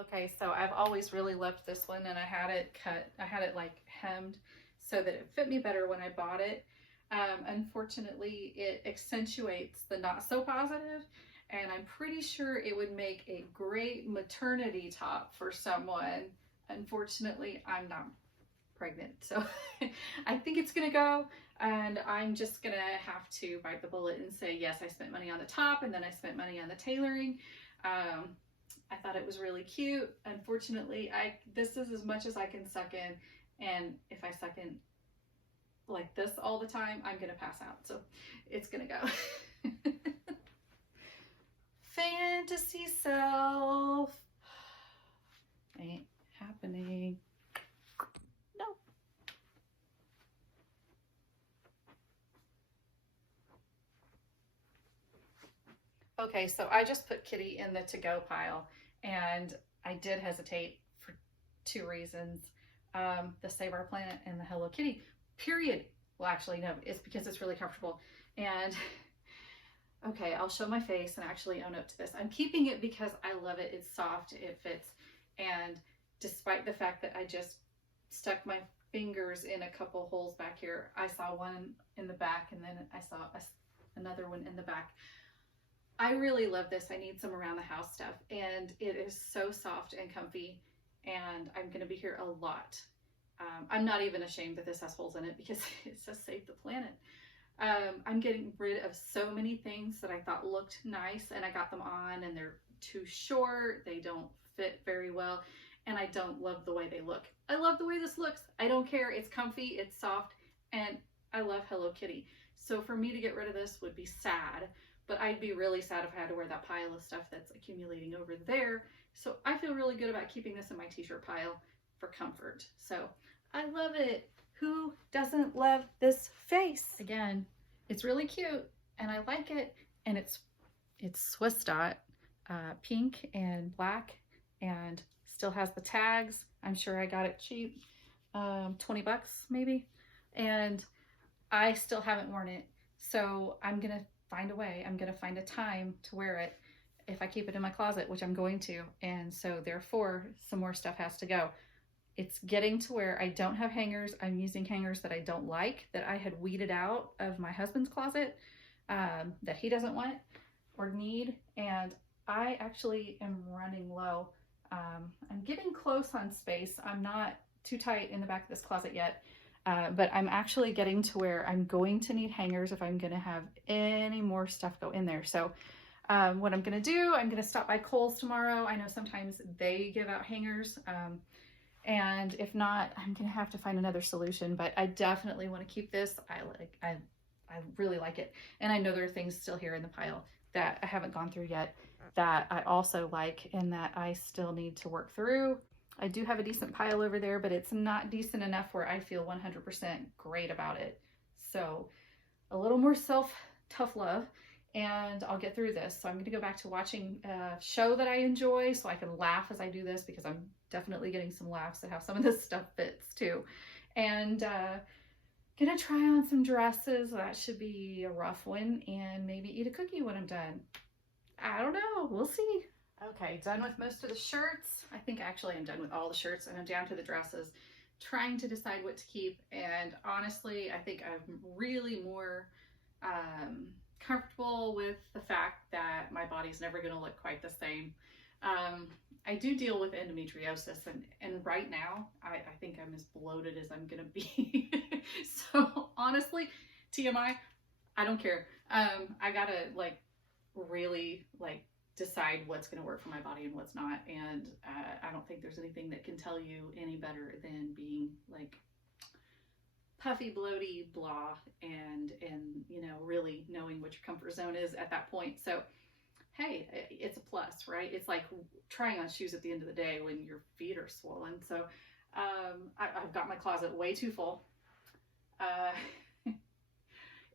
Okay, so I've always really loved this one, and I had it like hemmed so that it fit me better when I bought it. Unfortunately, it accentuates the not so positive, and I'm pretty sure it would make a great maternity top for someone. Unfortunately, I'm not pregnant, so I think it's gonna go, and I'm just gonna have to bite the bullet and say, yes, I spent money on the top, and then I spent money on the tailoring. I thought it was really cute. Unfortunately, this is as much as I can suck in, and if I suck in like this all the time, I'm gonna pass out. So it's gonna go. Fantasy self. Ain't happening. No. Okay, so I just put Kitty in the to-go pile, and I did hesitate for two reasons. The Save Our Planet and the Hello Kitty, period. Well, actually, no, it's because it's really comfortable. And okay, I'll show my face and actually own up to this. I'm keeping it because I love it. It's soft, it fits. And despite the fact that I just stuck my fingers in a couple holes back here, I saw one in the back, and then I saw another one in the back. I really love this. I need some around the house stuff, and it is so soft and comfy, and I'm going to be here a lot. I'm not even ashamed that this has holes in it because it says Save the Planet. I'm getting rid of so many things that I thought looked nice, and I got them on, and they're too short. They don't fit very well, and I don't love the way they look. I love the way this looks. I don't care. It's comfy, it's soft, and I love Hello Kitty. So for me to get rid of this would be sad. But I'd be really sad if I had to wear that pile of stuff that's accumulating over there. So I feel really good about keeping this in my t-shirt pile for comfort. So I love it. Who doesn't love this face? Again, it's really cute, and I like it. And it's Swiss dot, pink and black, and still has the tags. I'm sure I got it cheap, 20 bucks maybe. And I still haven't worn it. So I'm gonna find a way. I'm going to find a time to wear it if I keep it in my closet, which I'm going to. And so therefore, some more stuff has to go. It's getting to where I don't have hangers. I'm using hangers that I don't like, that I had weeded out of my husband's closet, that he doesn't want or need. And I actually am running low. I'm getting close on space. I'm not too tight in the back of this closet yet. But I'm actually getting to where I'm going to need hangers if I'm going to have any more stuff go in there. So what I'm going to do, I'm going to stop by Kohl's tomorrow. I know sometimes they give out hangers. And if not, I'm going to have to find another solution. But I definitely want to keep this. I really like it. And I know there are things still here in the pile that I haven't gone through yet that I also like and that I still need to work through. I do have a decent pile over there, but it's not decent enough where I feel 100% great about it. So a little more tough love, and I'll get through this. So I'm going to go back to watching a show that I enjoy so I can laugh as I do this, because I'm definitely getting some laughs at how some of this stuff fits too. And gonna try on some dresses. That should be a rough one, and maybe eat a cookie when I'm done. I don't know. We'll see. Okay, done with most of the shirts. I think actually I'm done with all the shirts, and I'm down to the dresses, trying to decide what to keep. And honestly, I think I'm really more comfortable with the fact that my body's never going to look quite the same. I do deal with endometriosis, and right now I think I'm as bloated as I'm going to be. So honestly, TMI, I don't care. I gotta really decide what's going to work for my body and what's not. And I don't think there's anything that can tell you any better than being puffy, bloaty, blah, and you know, really knowing what your comfort zone is at that point. So hey, it's a plus, right? It's like trying on shoes at the end of the day when your feet are swollen. So I've got my closet way too full.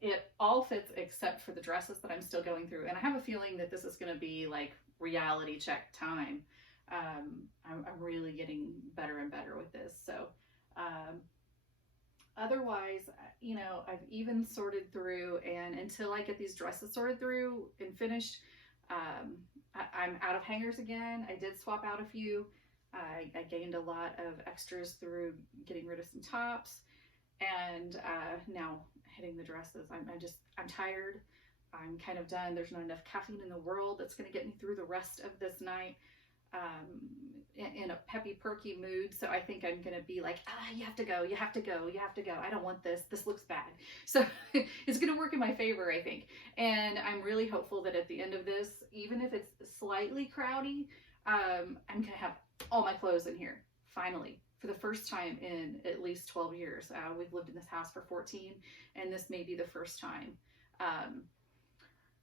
It all fits except for the dresses that I'm still going through. And I have a feeling that this is going to be like reality check time. I'm really getting better and better with this. So otherwise, you know, I've even sorted through, and until I get these dresses sorted through and finished, I'm out of hangers again. I did swap out a few. I gained a lot of extras through getting rid of some tops, and now hitting the dresses. I'm tired. I'm kind of done. There's not enough caffeine in the world that's going to get me through the rest of this night in a peppy, perky mood. So I think I'm going to be like, you have to go, you have to go, you have to go. I don't want this. This looks bad. So it's going to work in my favor, I think. And I'm really hopeful that at the end of this, even if it's slightly crowdy, I'm going to have all my clothes in here, finally. For the first time in at least 12 years. We've lived in this house for 14, and this may be the first time.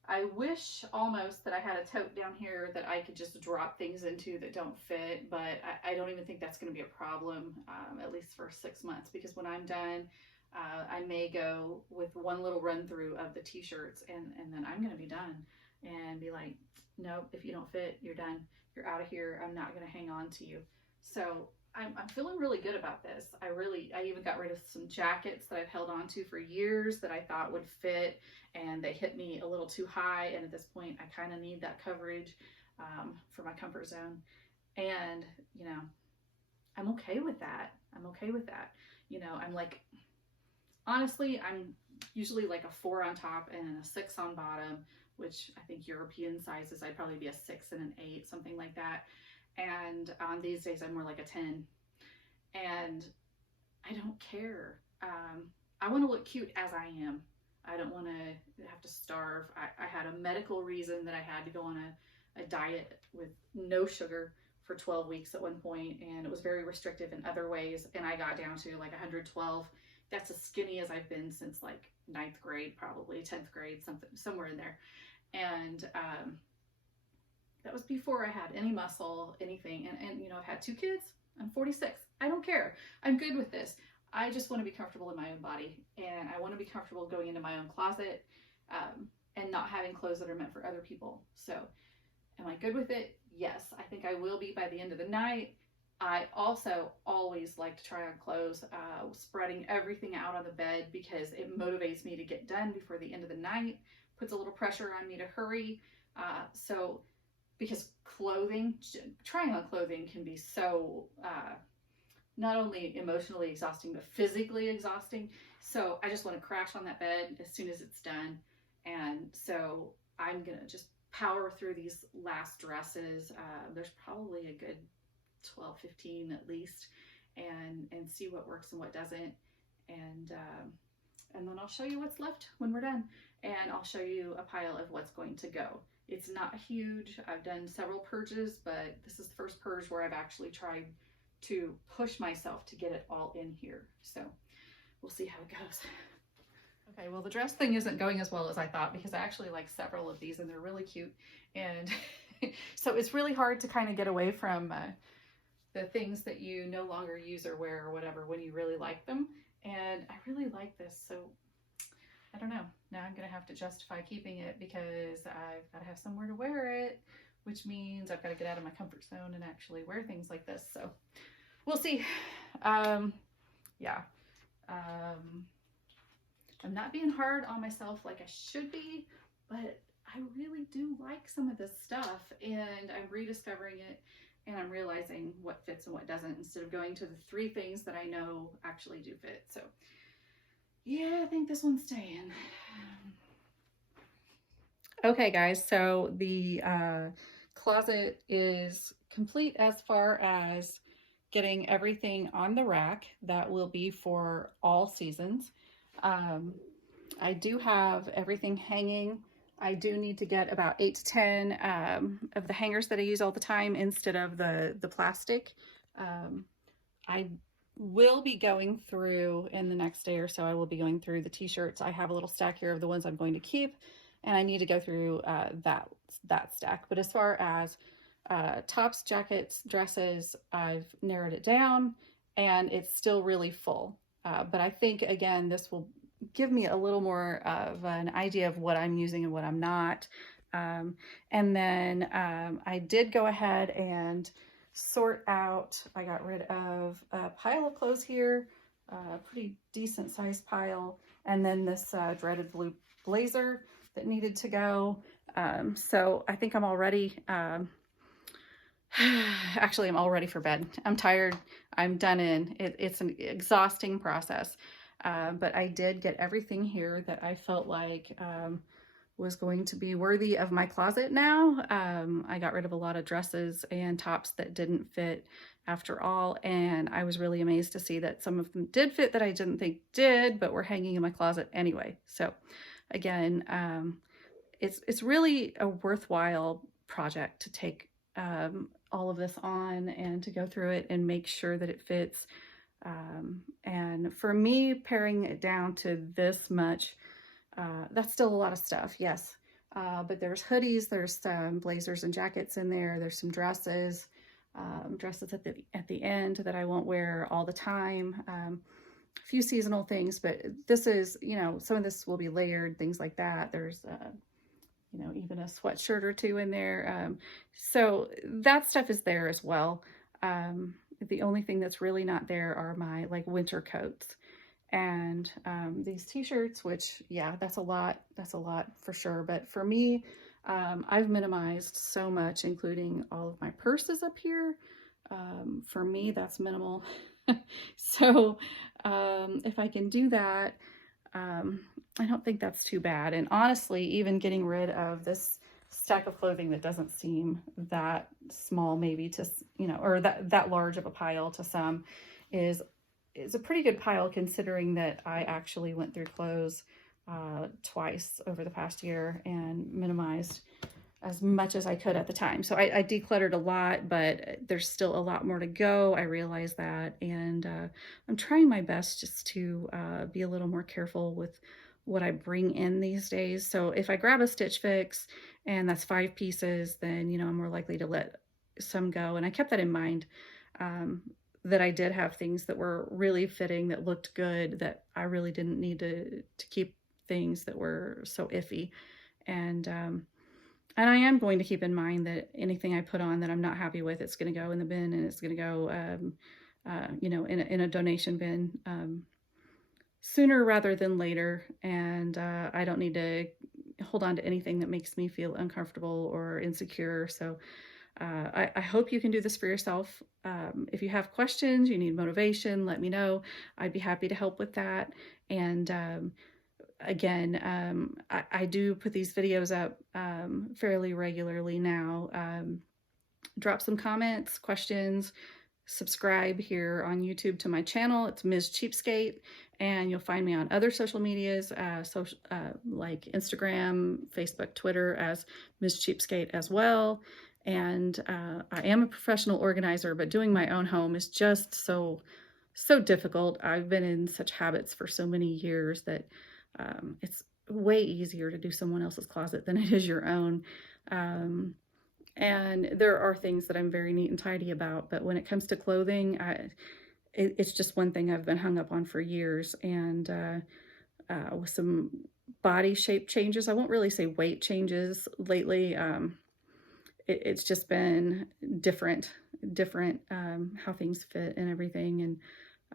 I wish almost that I had a tote down here that I could just drop things into that don't fit, but I don't even think that's going to be a problem, at least for 6 months, because when I'm done, I may go with one little run through of the t-shirts, and then I'm going to be done and be like, nope, if you don't fit, you're done. You're out of here. I'm not going to hang on to you. So I'm feeling really good about this. I even got rid of some jackets that I've held on to for years that I thought would fit, and they hit me a little too high. And at this point, I kind of need that coverage for my comfort zone. And, you know, I'm okay with that. I'm okay with that. You know, I'm like, honestly, I'm usually like a 4 on top and a 6 on bottom, which I think European sizes, I'd probably be a 6 and an 8, something like that. And on these days, I'm more like a 10. And I don't care. I want to look cute as I am. I don't want to have to starve. I had a medical reason that I had to go on a diet with no sugar for 12 weeks at one point, and it was very restrictive in other ways. And I got down to like 112. That's as skinny as I've been since like 9th grade, probably 10th grade, somewhere in there. And that was before I had any muscle, anything. And you know, I've had 2 kids. I'm 46. I don't care. I'm good with this. I just want to be comfortable in my own body, and I want to be comfortable going into my own closet and not having clothes that are meant for other people. So am I good with it? Yes, I think I will be by the end of the night. I also always like to try on clothes, spreading everything out on the bed, because it motivates me to get done before the end of the night, puts a little pressure on me to hurry. Because trying on clothing can be so not only emotionally exhausting, but physically exhausting. So I just want to crash on that bed as soon as it's done. And so I'm going to just power through these last dresses. There's probably a good 12, 15 at least, and see what works and what doesn't. And then I'll show you what's left when we're done. And I'll show you a pile of what's going to go. It's not huge. I've done several purges, but this is the first purge where I've actually tried to push myself to get it all in here. So we'll see how it goes. Okay, well, the dress thing isn't going as well as I thought, because I actually like several of these and they're really cute. And so it's really hard to kind of get away from the things that you no longer use or wear or whatever when you really like them. And I really like this, so I don't know. Now I'm going to have to justify keeping it because I've got to have somewhere to wear it, which means I've got to get out of my comfort zone and actually wear things like this. So we'll see. Yeah. I'm not being hard on myself like I should be, but I really do like some of this stuff, and I'm rediscovering it, and I'm realizing what fits and what doesn't, instead of going to the 3 things that I know actually do fit. So yeah, I think this one's staying. Okay, guys, so the closet is complete as far as getting everything on the rack. That will be for all seasons. I do have everything hanging. I do need to get about 8 to 10 of the hangers that I use all the time instead of the plastic. I will be going through in the next day or so. I will be going through the t-shirts. I have a little stack here of the ones I'm going to keep, and I need to go through that stack. But as far as tops, jackets, dresses, I've narrowed it down, and it's still really full. But I think, again, this will give me a little more of an idea of what I'm using and what I'm not. And then I did go ahead and sort out. I got rid of a pile of clothes here, a pretty decent sized pile, and then this dreaded blue blazer that needed to go. So I think I'm all ready. Actually, I'm all ready for bed. I'm tired. I'm done in. It's an exhausting process. But I did get everything here that I felt like was going to be worthy of my closet now. I got rid of a lot of dresses and tops that didn't fit after all, and I was really amazed to see that some of them did fit that I didn't think did, but were hanging in my closet anyway. So again, it's really a worthwhile project to take all of this on and to go through it and make sure that it fits. And for me, paring it down to this much, that's still a lot of stuff, yes. But there's hoodies, there's some blazers and jackets in there, there's some dresses, dresses at the end that I won't wear all the time. A few seasonal things, but this is, you know, some of this will be layered, things like that. There's you know, even a sweatshirt or two in there. So that stuff is there as well. The only thing that's really not there are my like winter coats and these t-shirts, which, yeah, that's a lot for sure. But for me, I've minimized so much, including all of my purses up here. For me, that's minimal. So if I can do that, I don't think that's too bad. And honestly, even getting rid of this stack of clothing that doesn't seem that small, maybe to, you know, or that large of a pile to some, is a pretty good pile, considering that I actually went through clothes twice over the past year and minimized as much as I could at the time. So I decluttered a lot, but there's still a lot more to go. I realize that. And I'm trying my best just to be a little more careful with what I bring in these days. So if I grab a Stitch Fix and that's 5 pieces, then, you know, I'm more likely to let some go. And I kept that in mind, that I did have things that were really fitting, that looked good, that I really didn't need to keep things that were so iffy. And I am going to keep in mind that anything I put on that I'm not happy with, it's going to go in the bin, and it's going to go, you know, in a donation bin sooner rather than later. And I don't need to hold on to anything that makes me feel uncomfortable or insecure. So I hope you can do this for yourself. If you have questions, you need motivation, let me know. I'd be happy to help with that. And again, I do put these videos up fairly regularly now. Drop some comments, questions, subscribe here on YouTube to my channel. It's Ms. Cheapskate, and you'll find me on other social medias, like Instagram, Facebook, Twitter as Ms. Cheapskate as well. And I am a professional organizer, but doing my own home is just so difficult. I've been in such habits for so many years that it's way easier to do someone else's closet than it is your own. And there are things that I'm very neat and tidy about, but when it comes to clothing, it's just one thing I've been hung up on for years. And with some body shape changes, I won't really say weight changes lately. It's just been different how things fit and everything.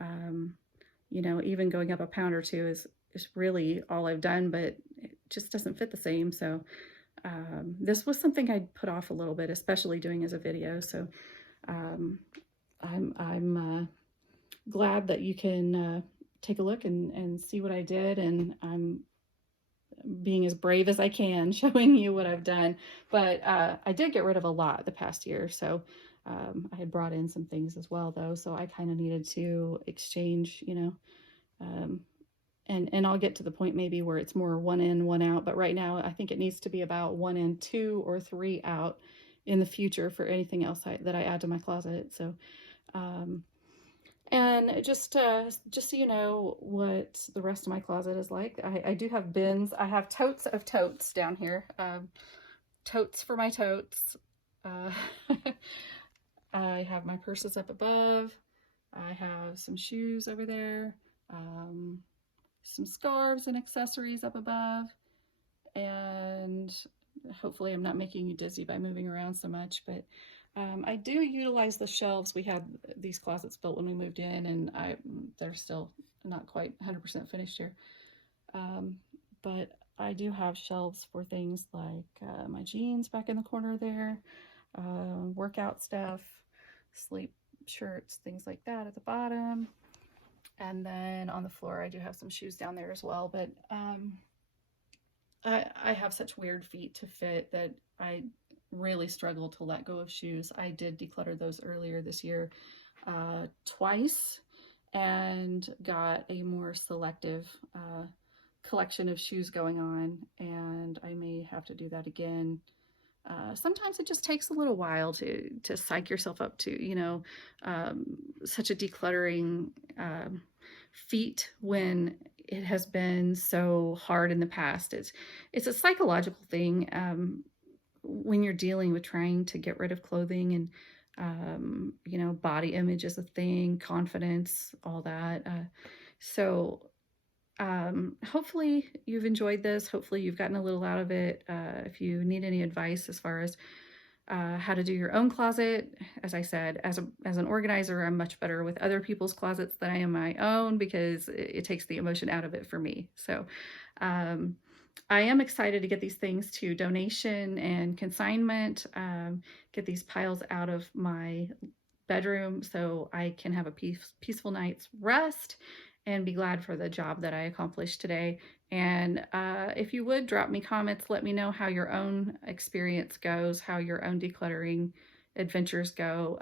And you know, even going up a pound or two is really all I've done, but it just doesn't fit the same. So this was something I'd put off a little bit, especially doing as a video. So I'm glad that you can take a look and see what I did, and I'm being as brave as I can showing you what I've done. But I did get rid of a lot the past year. So I had brought in some things as well, though, so I kind of needed to exchange, you know, and I'll get to the point maybe where it's more 1 in, 1 out, but right now I think it needs to be about 1 in, 2 or 3 out in the future for anything else that I add to my closet. So, and just so you know what the rest of my closet is like, I do have bins. I have totes of totes down here, totes for my totes. I have my purses up above. I have some shoes over there. Some scarves and accessories up above, and hopefully I'm not making you dizzy by moving around so much, but I do utilize the shelves. We had these closets built when we moved in, and they're still not quite 100% finished here, but I do have shelves for things like my jeans back in the corner there, workout stuff, sleep shirts, things like that at the bottom. And then on the floor, I do have some shoes down there as well. But I have such weird feet to fit that I really struggle to let go of shoes. I did declutter those earlier this year twice and got a more selective collection of shoes going on, and I may have to do that again. Sometimes it just takes a little while to psych yourself up to, such a decluttering feat when it has been so hard in the past. It's a psychological thing when you're dealing with trying to get rid of clothing and body image is a thing, confidence, all that. So hopefully you've enjoyed this. Hopefully you've gotten a little out of it. If you need any advice as far as how to do your own closet, as I said, as an organizer, I'm much better with other people's closets than I am my own because it takes the emotion out of it for me. So I am excited to get these things to donation and consignment, get these piles out of my bedroom so I can have a peaceful night's rest and be glad for the job that I accomplished today. And if you would drop me comments, let me know how your own experience goes, how your own decluttering adventures go.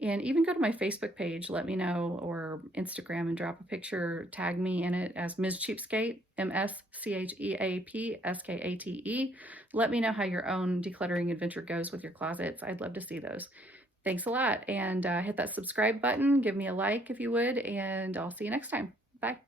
And even go to my Facebook page, let me know, or Instagram and drop a picture, tag me in it as Ms. Cheapskate, MSCHEAPSKATE. Let me know how your own decluttering adventure goes with your closets. I'd love to see those. Thanks a lot, and hit that subscribe button, give me a like if you would, and I'll see you next time. Bye.